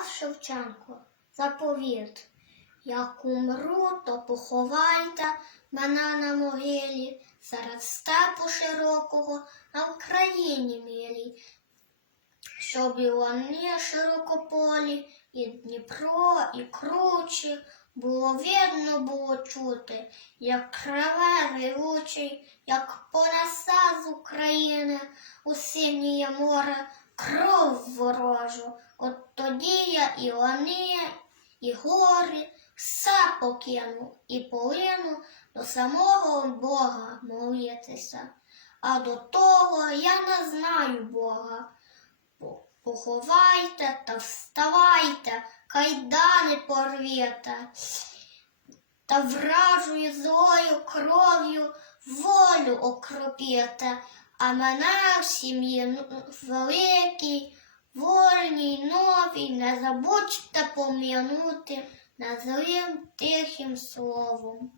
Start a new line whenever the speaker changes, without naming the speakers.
Тарас Шевченко, заповіт. Як умру, то поховайте мене на могилі серед степу широкого на Україні милій, щоб і вони широкополі, і Дніпро, і кручі, було видно було чути, як криве ревучий, як понесе з України у синє море кров ворожу. От тоді я і вони, і гори, все покину і полину до самого Бога молитися. А до того я не знаю Бога. Поховайте та вставайте, кайдани порвете, та вражою злою кров'ю волю окропіте, а мене в сім'ї н- великій, новій, не забудьте пом'янути незлим тихим словом.